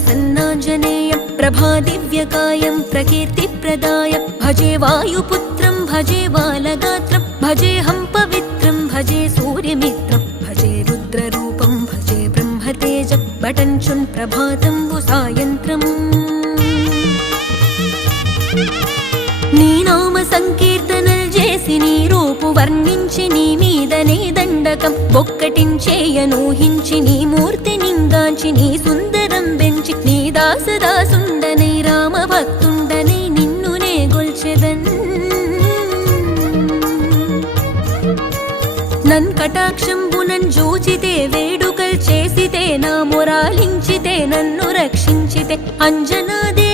प्रसन्नाञ्जनेयं प्रभादिव्यकायं प्रकीर्तिप्रदाय भजे वायुपुत्रं भजे बालगात्रं भजेऽहं पवित्रं भजे सूर्यमित्रं भजे रुद्ररूपं भजे ब्रह्मतेजं बटञ्चुन् प्रभातं सायन्त्रम् నీ నామ సంకీర్తనలు చేసి నీ రూపు వర్ణించి నీ మీదనే దండకం ఒక్కటించేయనూహించి నీ మూర్తి నింగాంచి నీ సుందరం పెంచి నీ దాసదాసుండనై రామ భక్తుండనై నిన్నునే గొల్చెదన్ నన్ కటాక్షంబునన్ జూచితే వేడుకల్ చేసితే నా మొరాలించితే నన్ను రక్షించితే అంజనాదే